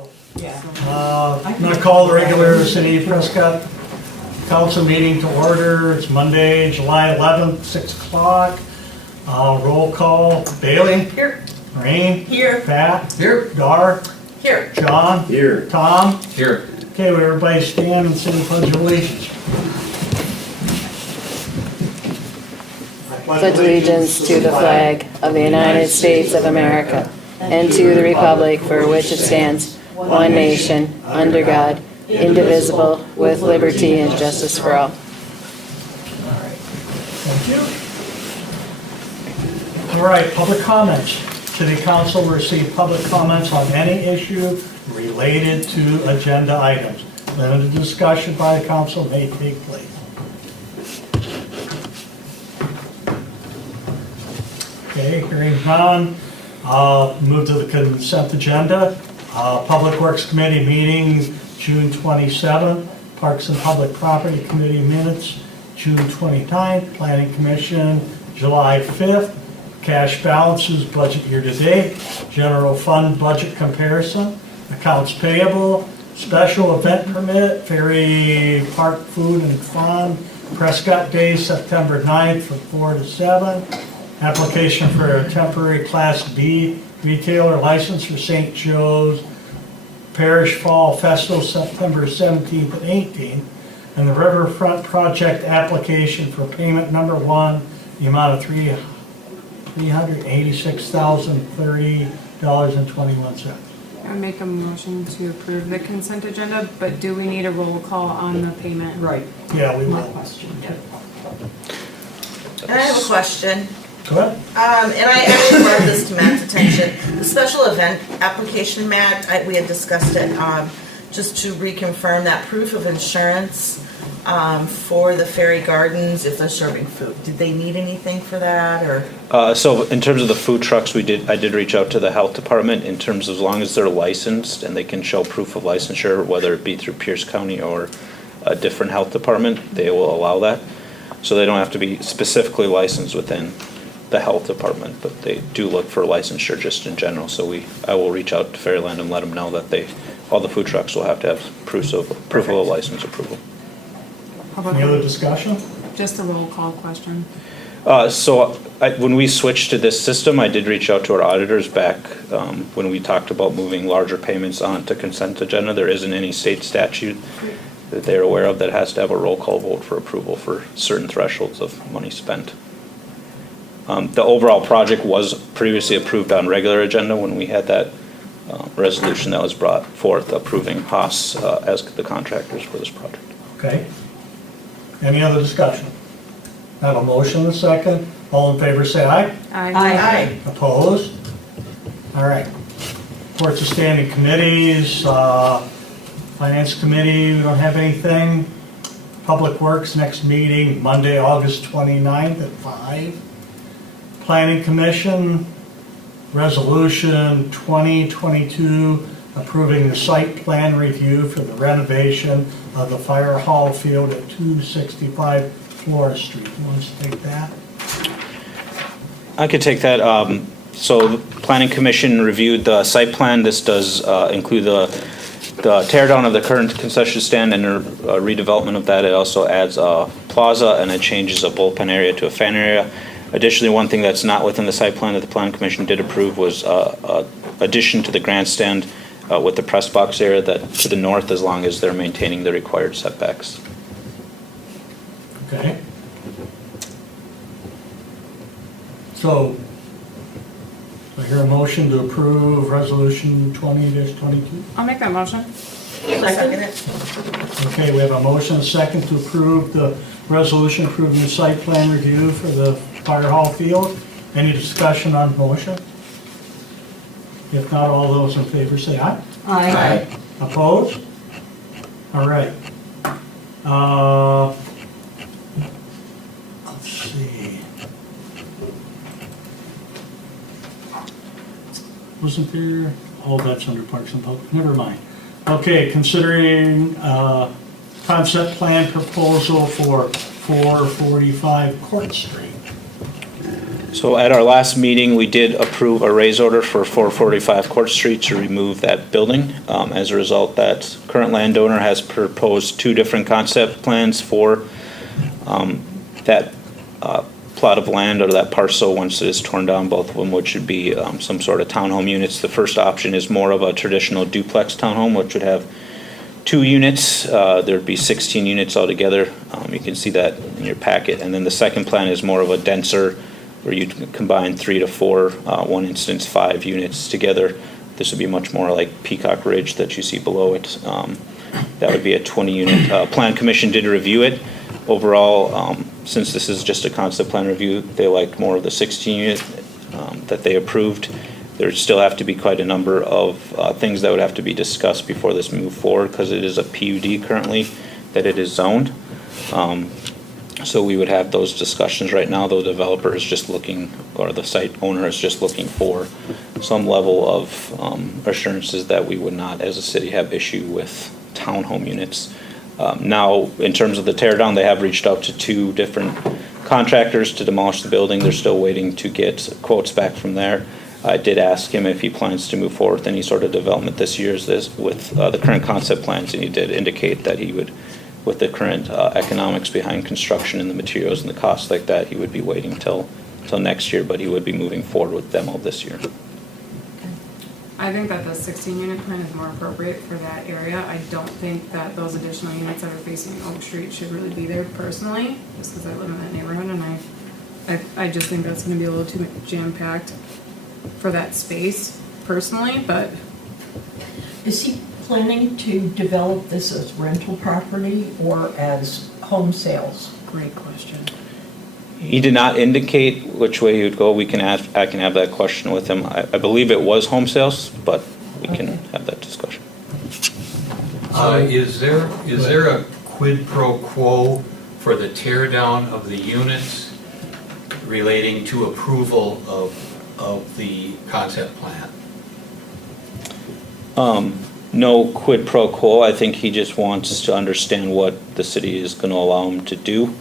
I'm going to call the regular City of Prescott Council meeting to order. It's Monday, July 11th, 6 o'clock. Roll call. Bailey? Here. Rain? Here. Pat? Here. Dar? Here. John? Here. Tom? Here. Okay, would everybody stand and say the pledge of allegiance? Pledge allegiance to the flag of the United States of America and to the republic for which it stands, one nation, under God, indivisible, with liberty and justice for all. Thank you. All right, public comments. City Council will receive public comments on any issue related to agenda items. Limited discussion by the council may take place. Okay, hearing none, move to the consent agenda. Public Works Committee meeting, June 27th. Parks and Public Property Committee minutes, June 29th. Planning Commission, July 5th. Cash balances, budget year-to-date. General fund budget comparison. Accounts payable. Special event permit, Ferry Park Food and Fun. Prescott Day, September 9th from 4 to 7. Application for a temporary Class B retailer license for St. Joe's Parish Fall Festival, September 17th and 18th. And the Riverfront Project application for payment number 1, the amount of $386,030.21. I would make a motion to approve the consent agenda, but do we need a roll call on the payment? Right. Yeah, we My will. question. And I have a question, Go ahead. and I actually brought this to Matt's attention. The special event application, Matt, we had discussed it, just to reconfirm that proof of insurance for the Fairy Gardens if they're serving food. Did they need anything for that, or? So in terms of the food trucks, I did reach out to the health department in terms of as long as they're licensed and they can show proof of licensure, whether it be through Pierce County or a different health department, they will allow that. So they don't have to be specifically licensed within the health department, but they do look for licensure just in general. So I will reach out to Fairyland and let them know that all the food trucks will have to have proof of a license approval. How about Any other discussion? just a roll call question? When we switched to this system, I did reach out to our auditors back when we talked about moving larger payments onto consent agenda. There isn't any state statute that they're aware of that has to have a roll call vote for approval for certain thresholds of money spent. The overall project was previously approved on regular agenda when we had that resolution that was brought forth approving Haas as the contractors for this project. Okay. Any other discussion? Have a motion and a second. All in favor say aye. Aye. Opposed? All right. Reports of standing committees, Finance Committee, we don't have anything. Public Works, next meeting, Monday, August 29th at 5. Planning Commission, Resolution 2022, approving the site plan review for the renovation of the fire hall field at 265 Flora Street. Who wants to take that? I could take that. So the Planning Commission reviewed the site plan. This does include the tear down of the current concession stand and a redevelopment of that. It also adds a plaza and it changes a bullpen area to a fan area. Additionally, one thing that's not within the site plan that the Planning Commission did approve was addition to the grandstand with the press box area that to the north, as long as they're maintaining the required setbacks. Okay. So, I hear a motion to approve Resolution 20-22. I'll make that motion. Second it. Okay, we have a motion and a second to approve the resolution approving the site plan review for the fire hall field. Any discussion on the motion? If not, all those in favor say aye. Aye. Opposed? All right. Let's see. Wasn't there, oh, that's under Parks and Public, never mind. Okay, considering concept plan proposal for 445 Court Street. So at our last meeting, we did approve a raise order for 445 Court Street to remove that building. As a result, that current landowner has proposed two different concept plans for that plot of land or that parcel once it is torn down, both of them, which would be some sort of townhome units. The first option is more of a traditional duplex townhome, which would have 2 units. There'd be 16 units altogether. You can see that in your packet. And then the second plan is more of a denser, where you'd combine 3 to 4, one instance 5 units together. This would be much more like Peacock Ridge that you see below it. That would be a 20-unit. Plan Commission did review it. Overall, since this is just a concept plan review, they liked more of the 16-unit that they approved. There still have to be quite a number of things that would have to be discussed before this move forward, because it is a PUD currently that it is zoned. So we would have those discussions right now. The developer is just looking, or the site owner is just looking for some level of assurances that we would not, as a city, have issue with townhome units. Now, in terms of the tear down, they have reached out to 2 different contractors to demolish the building. They're still waiting to get quotes back from there. I did ask him if he plans to move forward with any sort of development this year with the current concept plans, and he did indicate that he would, with the current economics behind construction and the materials and the costs like that, he would be waiting till next year, but he would be moving forward with demo this year. I think that the 16-unit plan is more appropriate for that area. I don't think that those additional units that are facing Oak Street should really be there personally, just because I live in that neighborhood, and I just think that's gonna be a little too jam-packed for that space personally, but Is he planning to develop this as rental property or as home sales? great question. He did not indicate which way he would go. I can have that question with him. I believe it was home sales, but we can have that discussion. Is there a quid pro quo for the tear down of the units relating to approval of the concept plan? No quid pro quo. I think he just wants to understand what the city is going to allow him to do.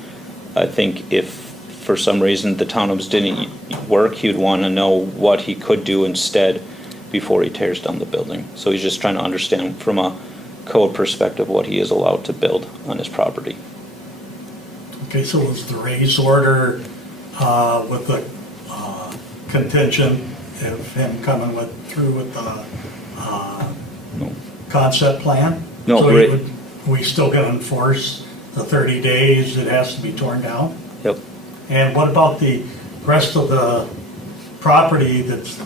I think if for some reason the townhomes didn't work, he would want to know what he could do instead before he tears down the building. So he's just trying to understand from a code perspective what he is allowed to build on his property. Okay, so was the raise order with the contingent of him coming through with the No. concept plan? No, So great. we still gonna enforce the 30 days it has to be torn down? Yep. And what about the rest of the property that's,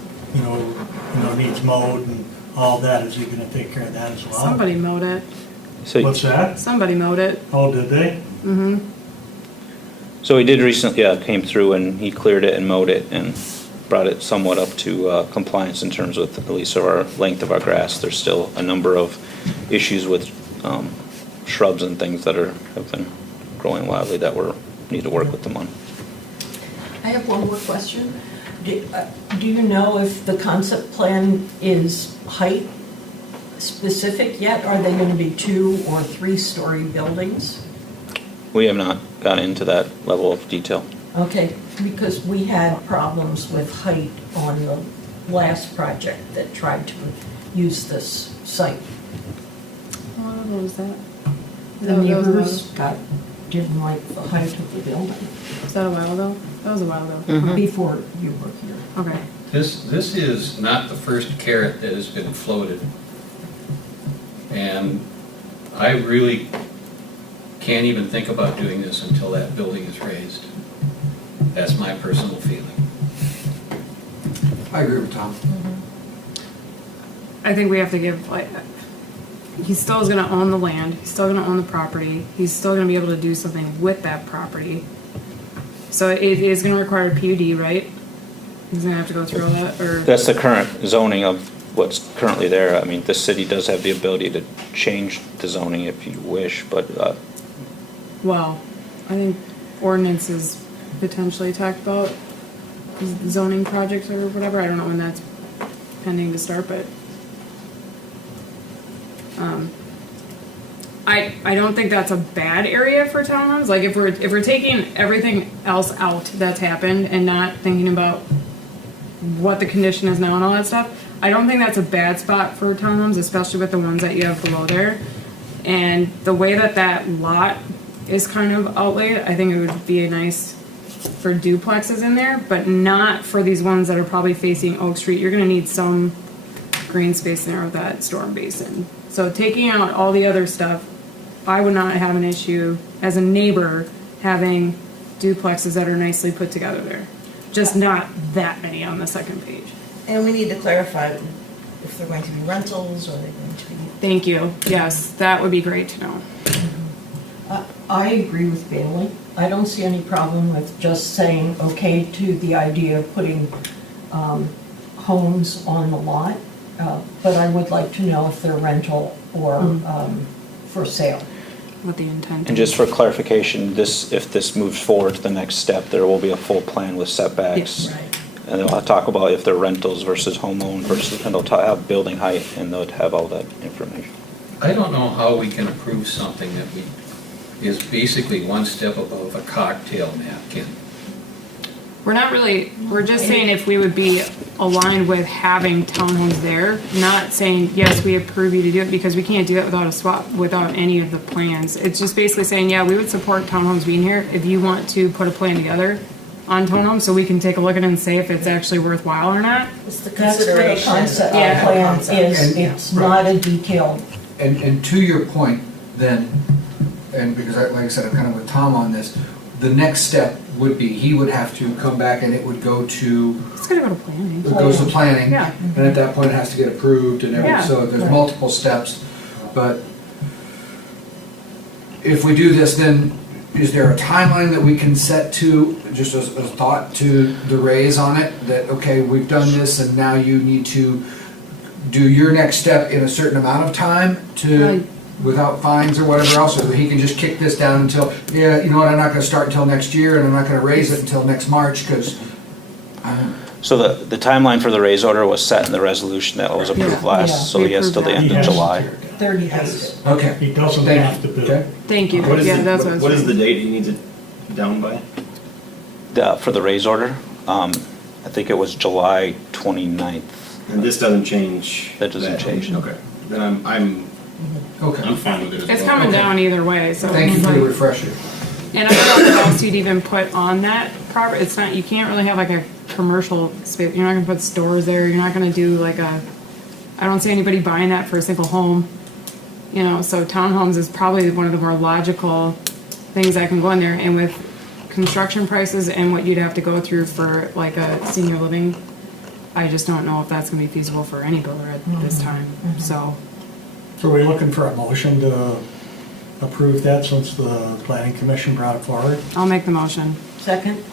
needs mowed and all that? Is he gonna take care of that as well? Somebody mowed it. So, What's that? Somebody mowed it. Oh, did they? so he did recently, came through and he cleared it and mowed it and brought it somewhat up to compliance in terms with at least our length of our grass. There's still a number of issues with shrubs and things that have been growing wildly that we need to work with them on. I have one more question. Do you know if the concept plan is height specific yet? Are they going to be 2 or 3-story buildings? We have not gone into that level of detail. Okay, because we had problems with height on the last project that tried to use this site. What was that? The neighbors didn't like the height of the building Was that a while ago? That was a while ago. before you were here. Okay. This is not the first carrot that has been floated. And I really can't even think about doing this until that building is raised. That's my personal feeling. I agree with Tom. I think we have to give, he still is gonna own the land, he's still gonna own the property, he's still gonna be able to do something with that property. So it is gonna require a PUD, right? He's gonna have to go through all that, or? That's the current zoning of what's currently there. I mean, the city does have the ability to change the zoning if you wish, but Well, I think ordinance is potentially talked about, zoning projects or whatever, I don't know when that's pending to start, but I don't think that's a bad area for townhomes. Like if we're taking everything else out that's happened and not thinking about what the condition is now and all that stuff, I don't think that's a bad spot for townhomes, especially with the ones that you have below there. And the way that lot is kind of outlaid, I think it would be a nice for duplexes in there, but not for these ones that are probably facing Oak Street. You're gonna need some green space there with that storm basin. So taking out all the other stuff, I would not have an issue as a neighbor having duplexes that are nicely put together there. Just not that many on the second page. And we need to clarify if they're going to be rentals or they're going to be. Thank you. Yes, that would be great to know. I agree with Bailey. I don't see any problem with just saying okay to the idea of putting homes on the lot, but I would like to know if they're rental or for sale. With the intent. And just for clarification, if this moves forward to the next step, there will be a full plan with setbacks. Right. And they'll talk about if they're rentals versus home-owned versus, and they'll have building height, and they'll have all that information. I don't know how we can approve something that is basically one step above a cocktail napkin. We're just saying if we would be aligned with having townhomes there, not saying, yes, we approve you to do it, because we can't do it without a swap, without any of the plans. It's just basically saying, yeah, we would support townhomes being here if you want to put a plan together on townhomes, so we can take a look at it and say if it's actually worthwhile or not. It's the That's what a consideration. concept Yeah. plan Concept. is. And- It's not a detailed. And to your point, then, and because like I said, I'm kind of with Tom on this, the next step would be, he would have to come back and it would go to, It's gonna go to planning. it goes to planning. Yeah. And at that point, it has to get approved and everything, Yeah. so there's Right. multiple steps. But if we do this, then is there a timeline that we can set to, just as a thought to the raise on it? That, okay, we've done this and now you need to do your next step in a certain amount of time to, Right. without fines or whatever else, or he can just kick this down until, yeah, you know what, I'm not gonna start until next year and I'm not gonna raise it until next March, because So the timeline for the raise order was set in the resolution that was approved Yeah. last, so We he has till the approved end that. of July. 30 days. okay. He doesn't Thank you. have to build. Okay. Thank you. What is Yeah, the, that's what I was what is saying. the date he needs it down by? For the raise order, I think it was July 29th. And this doesn't change. That doesn't change, no. Okay, then I'm Okay, fine with it as It's well. coming Okay. down either way, so. thank you it's for the like- refresher. And I don't know what else you'd even put on that property. It's not, you can't really have like a commercial space. You're not gonna put stores there. You're not gonna do like I don't see anybody buying that for a single home. You know, so townhomes is probably one of the more logical things that can go in there. And with construction prices and what you'd have to go through for like a senior living, I just don't know if that's gonna be feasible for any builder at this time, so. So are we looking for a motion to approve that since the planning commission brought it forward? I'll make the motion. Second?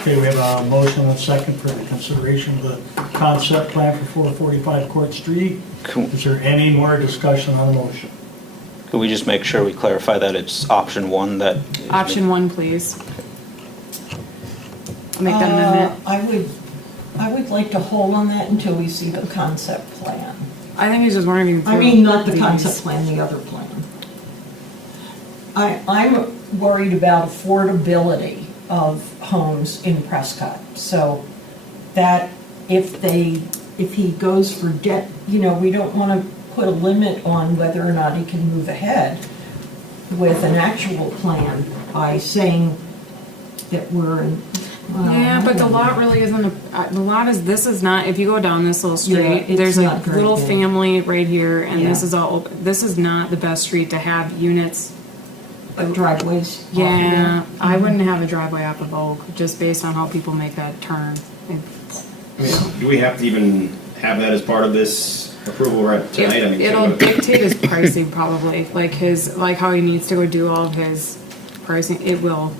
Okay, we have a motion and a second for the consideration of the concept plan for 445 Court Street. Cool. Is there any more discussion on the motion? Could we just make sure we clarify that it's option one that? Option one, please. I'll make that amendment. I would like to hold on that until we see the concept plan. I think he's just wondering. I mean, not the concept plan, the other plan. I'm worried about affordability of homes in Prescott. So that if he goes for debt, you know, we don't want to put a limit on whether or not he can move ahead with an actual plan by saying that we're in. well, Yeah, but the lot really isn't, the lot is, this is not, if you go down this little Yeah, street, it's there's a not very little big. family right here, and this Yeah. is all open. This is not the best street to have units. Driveways. off of Yeah, there. I wouldn't have a driveway off of Oak, just based on how people make that turn. I mean, do we have to even have that as part of this approval right tonight? I mean, It'll so- dictate his pricing probably, like how he needs to go do all of his pricing, it will.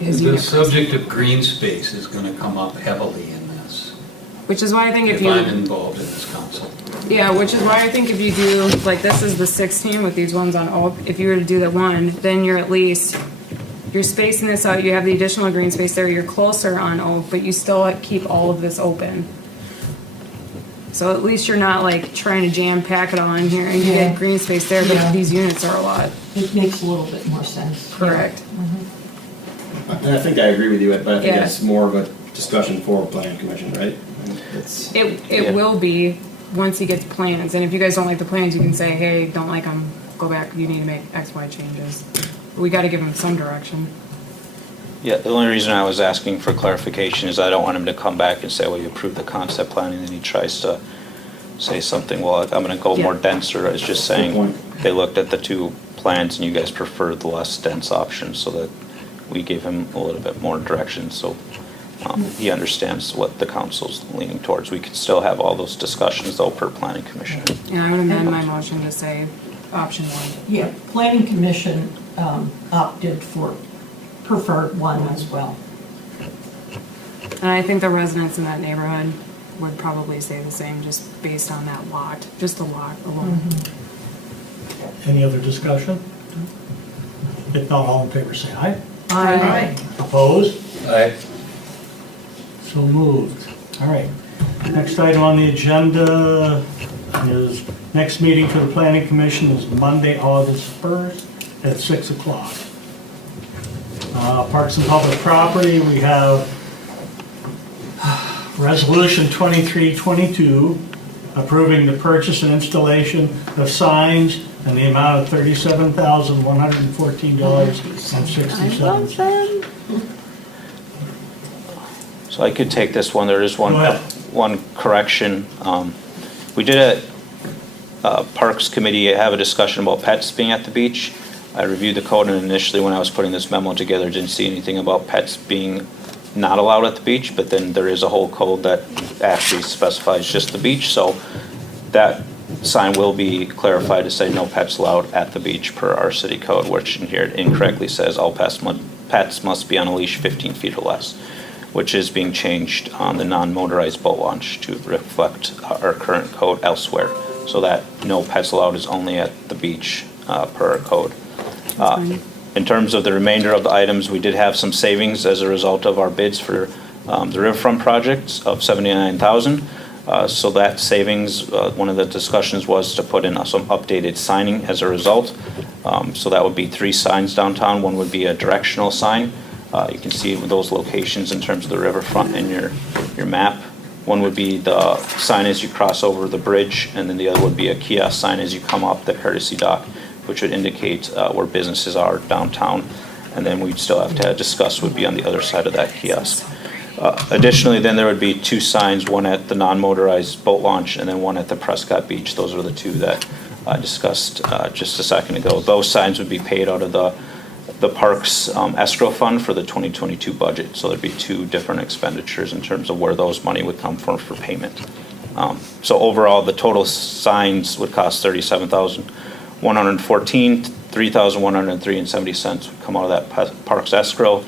His The unit pricing. subject of green space is gonna come up heavily in this, Which is why I think if if you. I'm involved in this council. Yeah, which is why I think if you do, like this is the 16 with these ones on Oak, if you were to do the one, then you're at least, you're spacing this out, you have the additional green space there, you're closer on Oak, but you still keep all of this open. So at least you're not like trying to jam pack it all in here and you Yeah. get green space there, but Yeah. these units are a lot. It makes a little bit more sense. Correct. And I think I agree with you, but I think Yeah. it's more of a discussion for planning commission, right? It's, It Yeah. will be, once he gets plans, and if you guys don't like the plans, you can say, hey, don't like them, go back, you need to make X, Y changes. We gotta give him some direction. Yeah, the only reason I was asking for clarification is I don't want him to come back and say, well, you approved the concept plan, and then he tries to say something, well, I'm gonna go more Yeah. denser. I was just Good saying, point. they looked at the two plans and you guys preferred the less dense option, so that we gave him a little bit more direction, so he understands what the council's leaning towards. We could still have all those discussions though per planning commission. And I would amend my motion to say option one. Yeah, planning commission opted for preferred one as well. And I think the residents in that neighborhood would probably say the same, just based on that lot, just the lot alone. Any other discussion? If not, all in favor, say aye. Aye. Opposed? Aye. So moved. All right. Next item on the agenda is, next meeting for the planning commission is Monday, August 1st at 6 o'clock. Parks and public property, we have resolution 2322 approving the purchase and installation of signs and the amount of $37,114.67. So I could take this one, there is Go ahead. one correction. We did a Parks Committee have a discussion about pets being at the beach. I reviewed the code, and initially when I was putting this memo together, didn't see anything about pets being not allowed at the beach, but then there is a whole code that actually specifies just the beach, so that sign will be clarified to say no pets allowed at the beach per our city code, which in here it incorrectly says all pets must be on a leash 15 feet or less, which is being changed on the non-motorized boat launch to reflect our current code elsewhere, so that no pets allowed is only at the beach per our code. In terms of the remainder of the items, we did have some savings as a result of our bids for the riverfront projects of $79,000. So that savings, one of the discussions was to put in some updated signing as a result. So that would be 3 signs downtown. One would be a directional sign. You can see those locations in terms of the riverfront in your map. One would be the sign as you cross over the bridge, and then the other would be a kiosk sign as you come up the courtesy dock, which would indicate where businesses are downtown. And then we'd still have to discuss would be on the other side of that kiosk. Additionally, then there would be 2 signs, one at the non-motorized boat launch and then one at the Prescott Beach. Those are the 2 that I discussed just a second ago. Those signs would be paid out of the parks escrow fund for the 2022 budget. So there'd be 2 different expenditures in terms of where those money would come from for payment. So overall, the total signs would cost $37,114, $3,103.70 would come out of that parks escrow,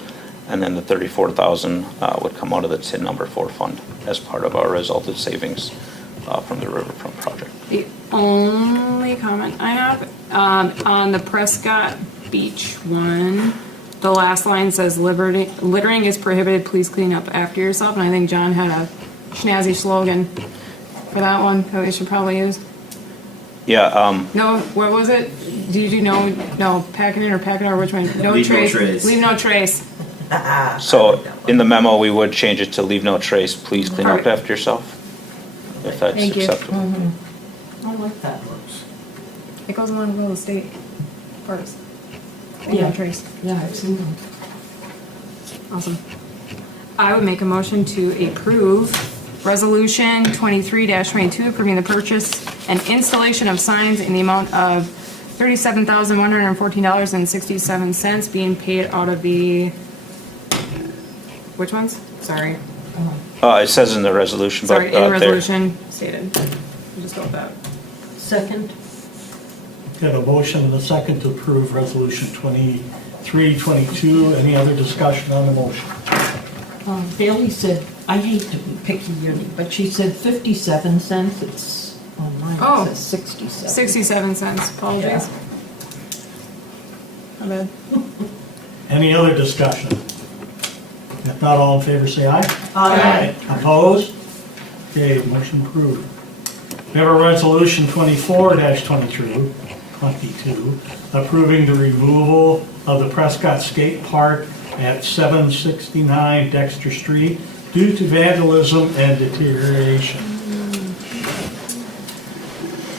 and then the $34,000 would come out of the TIN number 4 fund as part of our resultant savings from the riverfront project. The only comment I have, on the Prescott Beach one, the last line says littering is prohibited, please clean up after yourself, and I think John had a snazzy slogan for that one that we should probably use. Yeah, No, what was it? Did you know, no, pack it in or pack it out, which one? No Leave no trace. trace. Leave no trace. so in the memo, we would change it to leave no trace, please clean up Alright. after yourself, if that's Thank you. acceptable. I like that. It goes along with all the state parks. Leave no Yeah. trace. Yeah, I've seen them. Awesome. I would make a motion to approve Resolution 23-22, approving the purchase and installation of signs in the amount of $37,114.67 being paid out of the, which ones? Sorry. It says in the resolution, but Sorry, in there. resolution stated. We'll just go with that. Second? Got a motion and a second to approve resolution 2322. Any other discussion on the motion? Bailey said, I hate to be picky, really, but she said 57 cents. It's on mine. Oh. It says 67. 67 cents, apologies. My bad. Any other discussion? If not, all in favor, say aye. Aye. Opposed? Okay, motion approved. We have a resolution 24-22, approving the removal of the Prescott Skate Park at 769 Dexter Street due to vandalism and deterioration.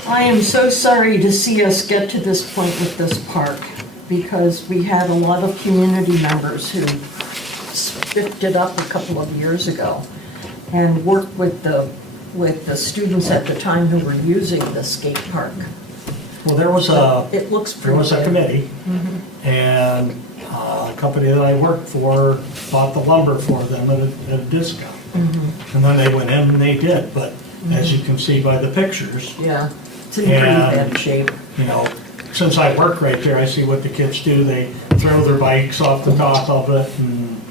I am so sorry to see us get to this point with this park, because we had a lot of community members who spiffed it up a couple of years ago and worked with the students at the time who were using the skate park. Well, there was a It looks pretty good. committee, and a company that I worked for bought the lumber for them at a discount. And then they went in and they did, but as you can see by the pictures, Yeah, it's in pretty bad shape. you know, since I work right there, I see what the kids do. They throw their bikes off the top of it, and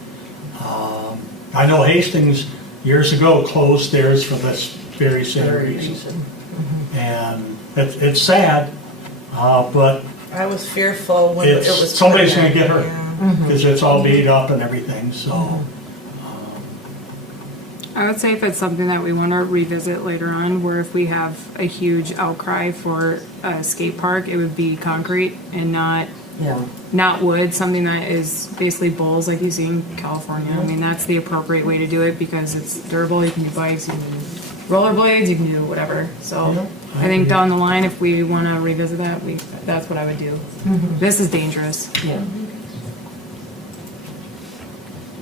I know Hastings years ago closed theirs for this very same reason. And it's sad, but I was fearful when it was. it's, somebody's put in. gonna get hurt, Yeah. because it's all beat up and everything, so. I would say if it's something that we want to revisit later on, where if we have a huge outcry for a skate park, it would be concrete and not wood, something that is basically bowls like you see in California. I mean, that's the appropriate way to do it because it's durable. You can do bikes, you can do rollerblades, you can do whatever. So Yeah, I think down the line, if we want to revisit that, that's what I would do. This is dangerous. Yeah.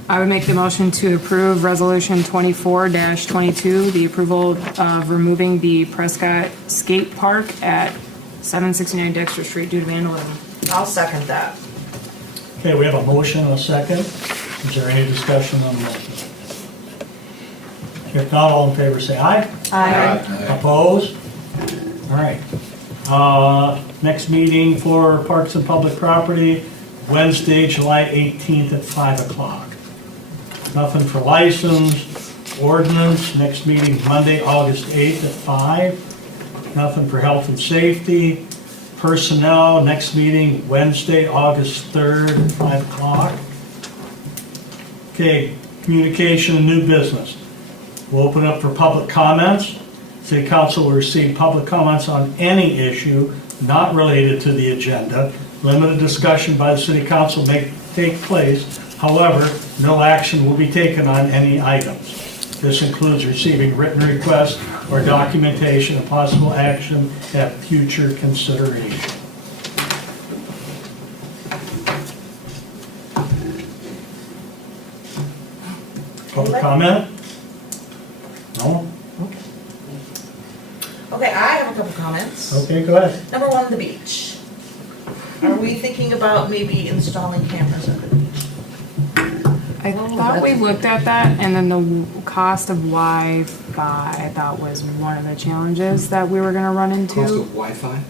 I would make the motion to approve Resolution 24-22, the approval of removing the Prescott Skate Park at 769 Dexter Street due to vandalism. I'll second that. Okay, we have a motion and a second. Is there any discussion on the motion? If not, all in favor say aye. Opposed? All right. Next meeting for Parks and Public Property, Wednesday, July 18th at 5 o'clock. Nothing for license, ordinance, next meeting Monday, August 8th at 5. Nothing for health and safety. Personnel, next meeting Wednesday, August 3rd at 5 o'clock. Okay, communication and new business. We'll open up for public comments. City Council will receive public comments on any issue not related to the agenda. Limited discussion by the City Council may take place. However, no action will be taken on any items. This includes receiving written requests or documentation of possible action at future consideration. Public comment? No? Okay, I have a couple comments. Okay, go ahead. Number one, the beach. Are we thinking about maybe installing cameras at the beach? I thought we looked at that, and then the cost of Wi-Fi, I thought was one of the challenges that we were gonna run Cost into. of Wi-Fi?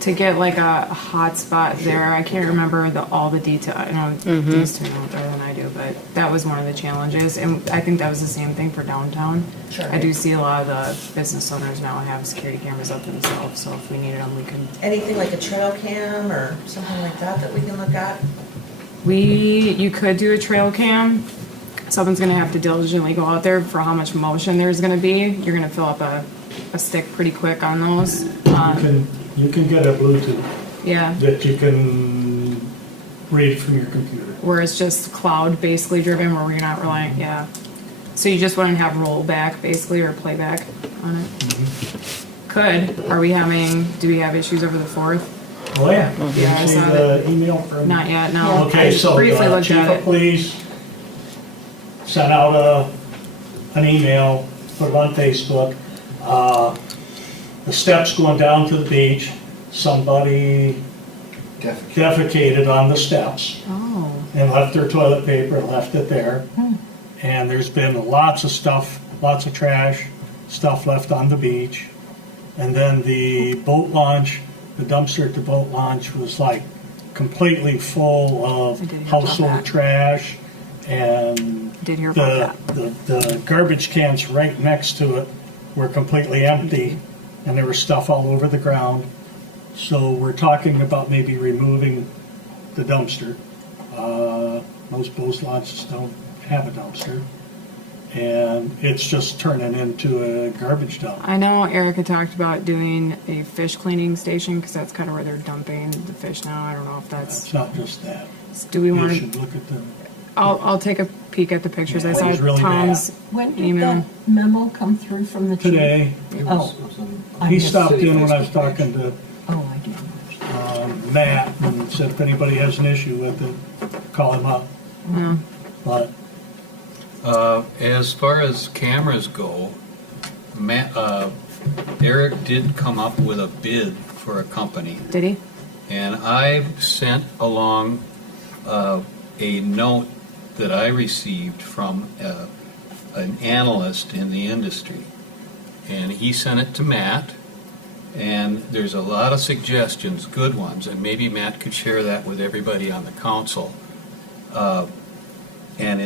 To get like a hotspot there, I can't remember all the detail, I know these two know better than I do, but that was one of the challenges, and I think that was the same thing for downtown. Sure. I do see a lot of the business owners now have security cameras up themselves, so if we needed them, we could. Anything like a trail cam or something like that we can look at? You could do a trail cam. Someone's gonna have to diligently go out there for how much motion there's gonna be. You're gonna fill up a stick pretty quick on those. You can get a Bluetooth Yeah, that you can read from your computer. where it's just cloud basically driven, where you're not relying, yeah. So you just wouldn't have rollback basically, or playback on it. Could, do we have issues over the 4th? Oh, yeah. Did Yeah, I you see saw the email from? Not yet, no. Okay, I so briefly the looked chief at of it. police sent out an email, put it on Facebook. The steps going down to the beach, somebody defecated on the steps Oh, and left their toilet paper and left it there. And there's been lots of stuff, lots of trash, stuff left on the beach. And then the boat launch, the dumpster at the boat launch was like completely full of I did hear about household that. trash, and did hear about that. the garbage cans right next to it were completely empty, and there was stuff all over the ground. So we're talking about maybe removing the dumpster. Most boat launches don't have a dumpster. and it's just turning into a garbage dump. I know Erica talked about doing a fish cleaning station, because that's kind of where they're dumping the fish now. I don't know if that's, It's not just that. do we You want should to, look at the, I'll take a peek at the pictures. I Yeah, it saw was really Tom's When did email. that memo come through from the chief? today, Oh. I he missed stopped it. in when I was talking to Oh, I didn't. Matt and said if anybody has an issue with it, call him up. No. But As far as cameras go, Eric did come up with a bid for a company, Did he? and I sent along a note that I received from an analyst in the industry, and he sent it to Matt, and there's a lot of suggestions, good ones, and maybe Matt could share that with everybody on the council. And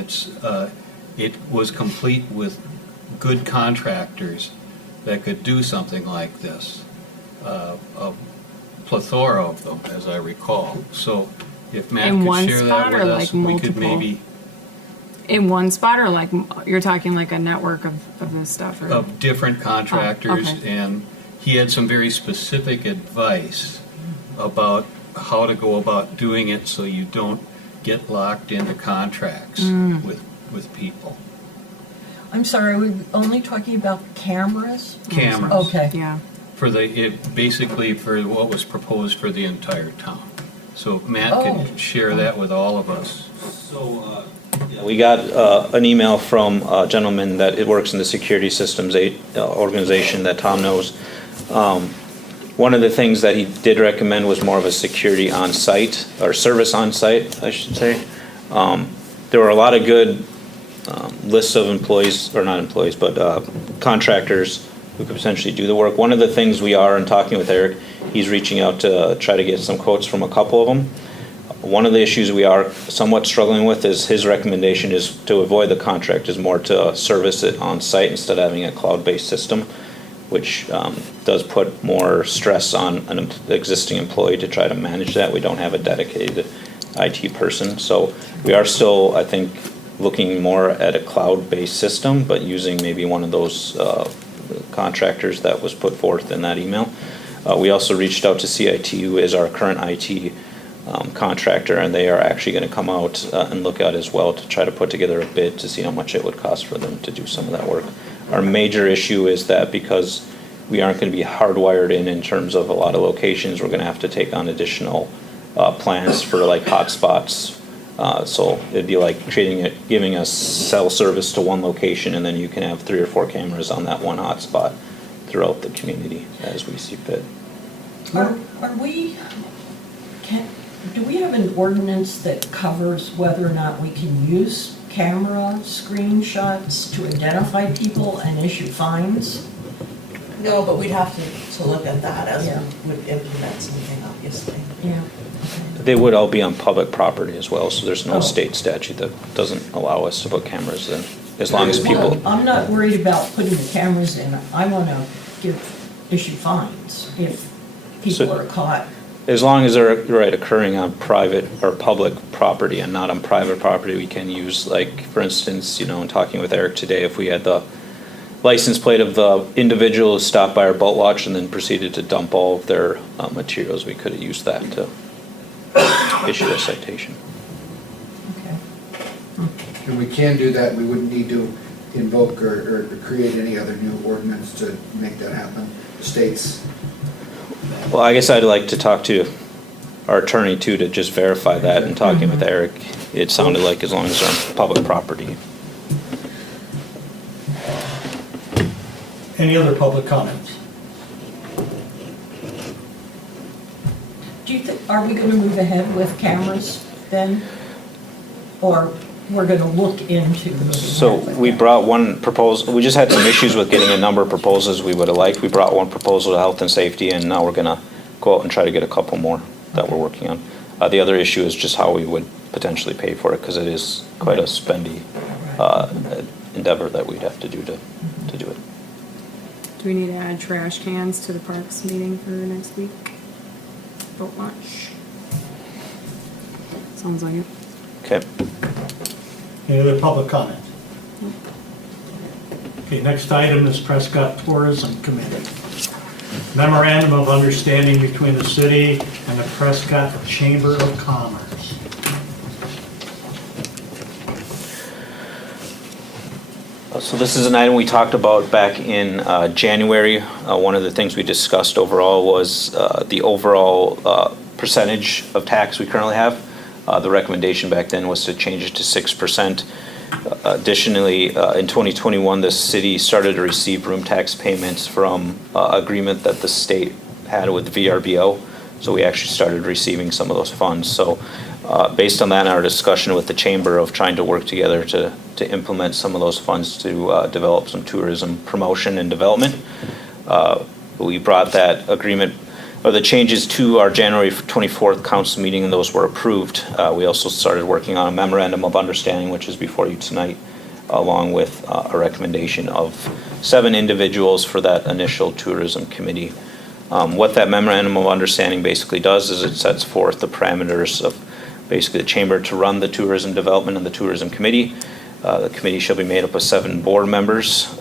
it was complete with good contractors that could do something like this. A plethora of them, as I recall. So if Matt In one could share that spot with or, us, like, we could multiple? maybe, In one spot, or like, you're talking like a network of this stuff? Or? of different contractors, okay. and he had some very specific advice about how to go about doing it so you don't get locked into contracts with people. I'm sorry, are we only talking about cameras? Cameras. Okay. Yeah. Basically for what was proposed for the entire town. So Matt Oh. can share that with all of us. So, we got an email from a gentleman that it works in the security systems organization that Tom knows. One of the things that he did recommend was more of a security on-site, or service on-site, I should say. There were a lot of good lists of employees, or not employees, but contractors who could potentially do the work. One of the things we are, in talking with Eric, he's reaching out to try to get some quotes from a couple of them. One of the issues we are somewhat struggling with is his recommendation is to avoid the contract, is more to service it on-site instead of having a cloud-based system, which does put more stress on an existing employee to try to manage that. We don't have a dedicated IT person. So we are still, I think, looking more at a cloud-based system, but using maybe one of those contractors that was put forth in that email. We also reached out to CIT, who is our current IT contractor, and they are actually going to come out and look at as well to try to put together a bid to see how much it would cost for them to do some of that work. Our major issue is that because we aren't going to be hardwired in terms of a lot of locations, we're going to have to take on additional plans for like hotspots. So it'd be like giving us cell service to one location, and then you can have 3 or 4 cameras on that one hotspot throughout the community as we see fit. Do we have an ordinance that covers whether or not we can use camera screenshots to identify people and issue fines? No, but we'd have to look at that as Yeah. we would implement something, obviously. Yeah. They would all be on public property as well, so there's no Oh. state statute that doesn't allow us to put cameras in, as long as people. Well, I'm not worried about putting the cameras in. I want to issue fines if people So- are caught. As long as they're occurring on private or public property and not on private property, we can use, like, for instance, in talking with Eric today, if we had the license plate of the individual who stopped by our boat launch and then proceeded to dump all of their materials, we could have used that to issue a citation. Okay. And we can do that, we wouldn't need to invoke or create any other new ordinance to make that happen. The states. Well, I guess I'd like to talk to our attorney too, to just verify that, and talking with Eric, it sounded like as long as they're on public property. any other public comments? Do you think, are we going to move ahead with cameras then? Or we're going to look into moving So ahead with we that? brought one proposal, we just had some issues with getting a number of proposals we would have liked. We brought one proposal to health and safety, and now we're gonna go out and try to get a couple more that we're working on. The other issue is just how we would potentially pay for it, because it is quite a spendy endeavor that we'd have to do to do it. Do we need to add trash cans to the parks meeting for next week? Boat launch? Sounds like it. Okay. Any other public comments? Okay, next item is Prescott Tourism Committee. Memorandum of Understanding between the city and the Prescott Chamber of Commerce. So this is an item we talked about back in January. One of the things we discussed overall was the overall percentage of tax we currently have. The recommendation back then was to change it to 6%. Additionally, in 2021, the city started to receive room tax payments from agreement that the state had with VRBO. So we actually started receiving some of those funds. So based on that and our discussion with the chamber of trying to work together to implement some of those funds to develop some tourism promotion and development, we brought that agreement or the changes to our January 24th council meeting, and those were approved. We also started working on a memorandum of understanding, which is before you tonight, along with a recommendation of 7 individuals for that initial tourism committee. What that memorandum of understanding basically does is it sets forth the parameters of basically the chamber to run the tourism development and the tourism committee. The committee shall be made up of 7 board members.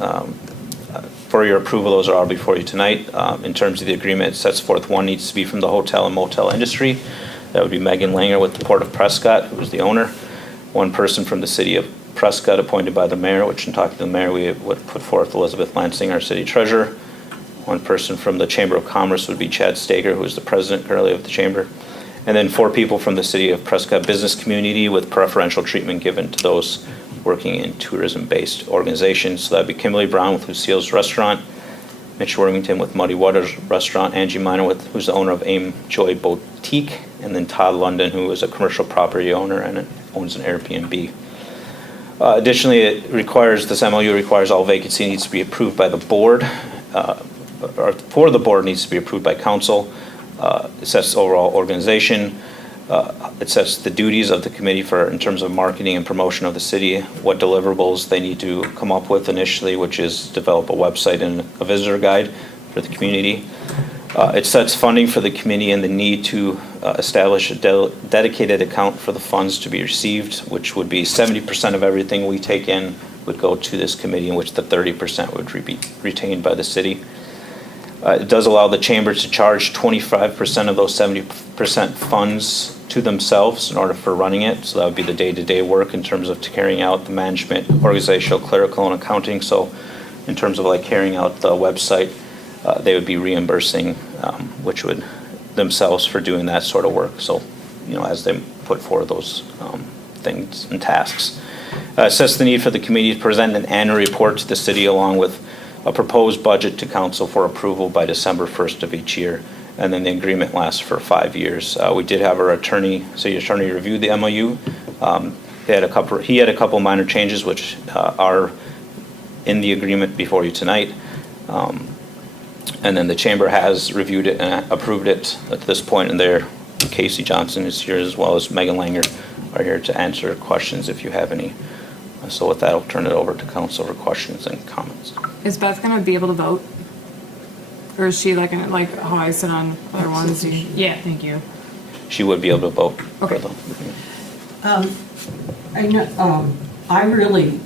For your approval, those are all before you tonight. In terms of the agreement, it sets forth one needs to be from the hotel and motel industry. That would be Megan Langer with the Port of Prescott, who is the owner. One person from the city of Prescott appointed by the mayor, which in talking to the mayor, we would put forth Elizabeth Lansing, our city treasurer. One person from the Chamber of Commerce would be Chad Stager, who is the president currently of the chamber. And then 4 people from the city of Prescott business community with preferential treatment given to those working in tourism-based organizations. So that'd be Kimberly Brown with Lucille's Restaurant, Mitch Worthington with Muddy Waters Restaurant, Angie Minor who's the owner of Aim Joy Boutique, and then Todd London, who is a commercial property owner and owns an Airbnb. Additionally, this MOU requires all vacancy needs to be approved by the board, or for the board needs to be approved by council. It sets overall organization. It sets the duties of the committee in terms of marketing and promotion of the city, what deliverables they need to come up with initially, which is develop a website and a visitor guide for the community. It sets funding for the committee and the need to establish a dedicated account for the funds to be received, which would be 70% of everything we take in would go to this committee, in which the 30% would be retained by the city. It does allow the chamber to charge 25% of those 70% funds to themselves in order for running it. So that would be the day-to-day work in terms of carrying out the management, organizational, clerical, and accounting. So in terms of like carrying out the website, they would be reimbursing, which would themselves for doing that sort of work. So, as they put forward those things and tasks. Assess the need for the committee to present an annual report to the city along with a proposed budget to council for approval by December 1st of each year, and then the agreement lasts for 5 years. We did have our city attorney review the MOU. He had a couple minor changes which are in the agreement before you tonight. And then the chamber has reviewed it and approved it at this point, and there, Casey Johnson is here as well as Megan Langer are here to answer questions if you have any. So with that, I'll turn it over to council for questions and comments. Is Beth gonna be able to vote? Or is she like how I sit on other ones? Yeah, thank you. She would be able to vote. Okay. For them. I really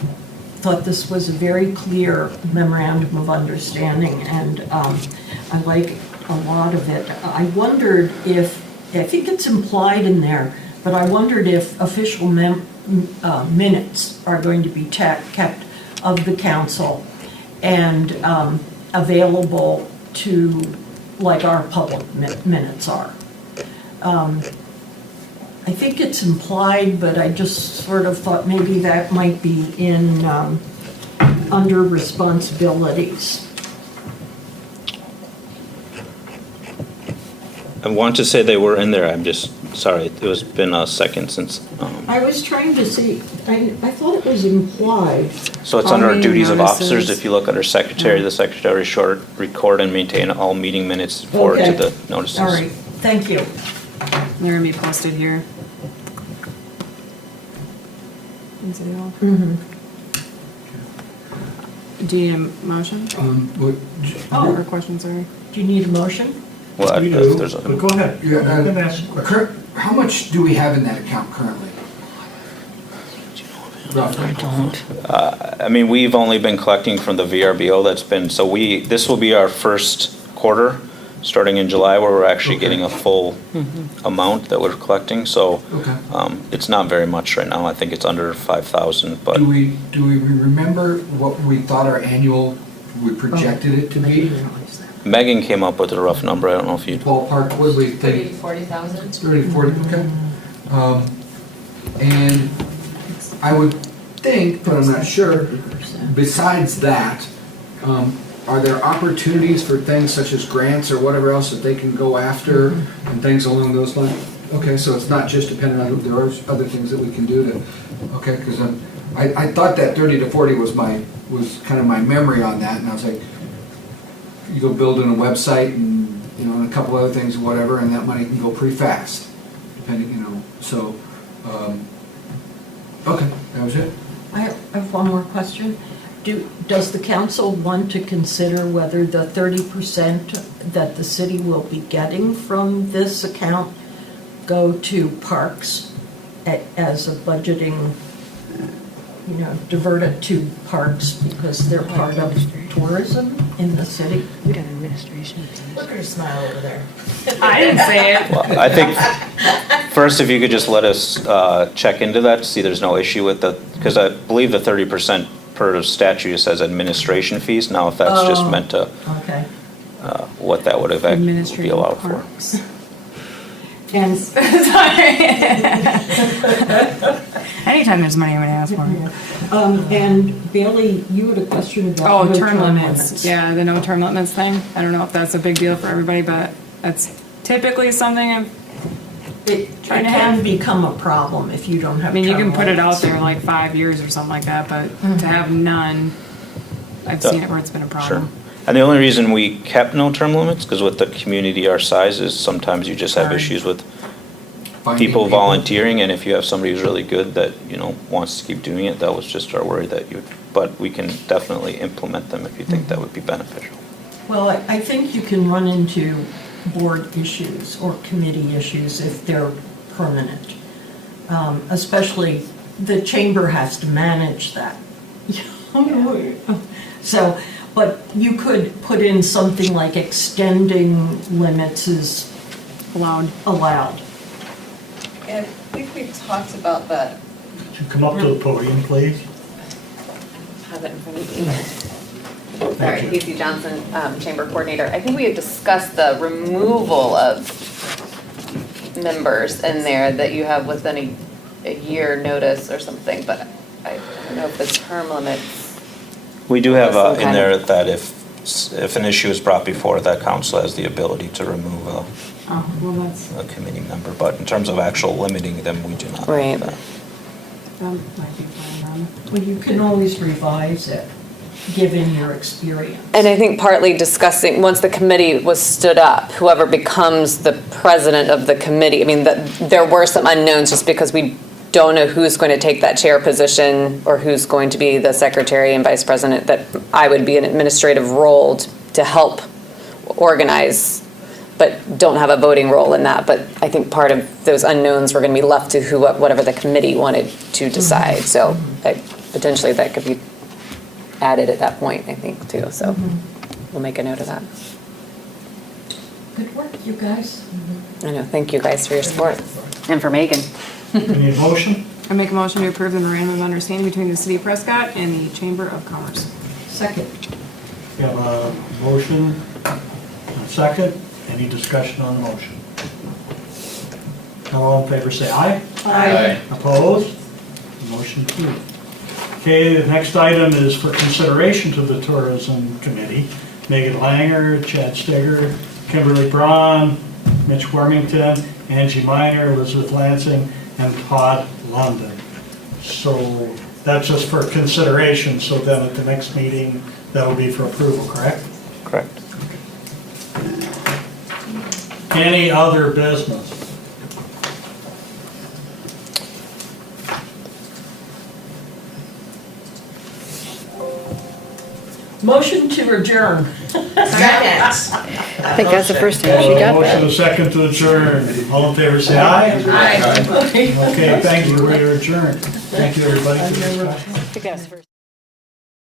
thought this was a very clear memorandum of understanding, and I like a lot of it. I wondered I think it's implied in there, but I wondered if official minutes are going to be kept of the council and available to, like our public minutes are. I think it's implied, but I just sort of thought maybe that might be in under responsibilities. I want to say they were in there. I'm just sorry. It was been a second since. I was trying to see, I thought it was implied. So it's under our meeting duties of officers. notices. If you look under secretary, the secretary shall record and maintain all meeting minutes forward to Okay. the notices. All right, thank you. They're gonna be posted here. In City Hall. Do you need a motion? Or questions, sorry? Do you need a motion? Well, We if do, there's a- but go ahead. You can ask a question. How much do we have in that account currently? roughly? I mean, we've only been collecting from the VRBO. This will be our first quarter, starting in July, where we're actually getting a full amount that we're collecting. So Okay. it's not very much right now. I think it's under 5,000, but Do we remember what we thought our annual, we projected it to I be? didn't realize that. Megan came up with a rough number. I don't know if you. Ballpark, what do we think? 40,000? 30, 40, okay. And I would think, but I'm not sure, 30%. besides that, are there opportunities for things such as grants or whatever else that they can go after and things along those lines? Okay, so it's not just dependent on, there are other things that we can do to, okay, because I thought that 30 to 40 was kind of my memory on that, and I was like, you go building a website and, and a couple other things or whatever, and that money can go pretty fast, depending, so, okay, that was it. I have one more question. Does the council want to consider whether the 30% that the city will be getting from this account go to parks as a budgeting, divert it to parks because they're part of tourism in the city? We got administration. Look at her smile over there. I didn't say it. Well, I think first, if you could just let us check into that, see there's no issue with because I believe the 30% per statute says administration fees. Now, if that's just meant to Okay. what that would have be Administrative allowed for. parks. And Anytime there's money, I'm gonna ask for it. and Bailey, you had a question about Oh, no term limits. Yeah, the no term limits thing. I don't know if that's a big deal for everybody, but that's typically something It Trying to can have- become a problem if you don't have. I mean, you can term put it limits. out there like 5 years or something like that, but to have none, I've seen it where it's been a Sure. problem. And the only reason we kept no term limits, because with the community our size is sometimes you just have Right. issues with Finding people volunteering, and if you have somebody who's really good that, wants to keep doing it, that was just our worry but we can definitely implement them if you think that would be beneficial. Well, I think you can run into board issues or committee issues if they're permanent. Especially, the chamber has to manage that. So, but you could put in something like extending limits is Allowed. allowed. And I think we talked about that, Could you come up to the podium, please? have it in front of me. Thank Sorry, you. Casey Johnson, Chamber Coordinator. I think we had discussed the removal of members in there that you have within a year notice or something, but I don't know if the term limits. We do have Some in kind there of- that if an issue is brought before, that council has the ability to remove Oh, well, that's, a committee member, but in terms of actual limiting them, we do not. have Right. that. that might be fine. Well, you can always revise it, given your experience. And I think partly discussing, once the committee was stood up, whoever becomes the president of the committee, I mean, there were some unknowns just because we don't know who's going to take that chair position or who's going to be the secretary and vice president, that I would be an administrative role to help organize, but don't have a voting role in that. But I think part of those unknowns were going to be left to whatever the committee wanted to decide. So potentially that could be added at that point, I think, too. So we'll make a note of that. Good work, you guys. I know, thank you guys for your support. And for Megan. Any motion? I make a motion to approve the memorandum of understanding between the City of Prescott and the Chamber of Commerce. Second. We have a motion, a second. Any discussion on the motion? All in favor, say aye. Aye. Opposed? Motion approved. Okay, the next item is for consideration to the Tourism Committee. Megan Langer, Chad Steger, Kimberly Braun, Mitch Wormington, Angie Miner, Elizabeth Lansing, and Todd London. So that's just for consideration, so then at the next meeting, that'll be for approval, correct? Correct. Any other business? Motion to adjourn. Second. I think that's the first time she got Motion that. a second to adjourn. All in favor, say aye. Okay. Okay, thank you, we're adjourned. Thank you, everybody. for your time. I think that was the first.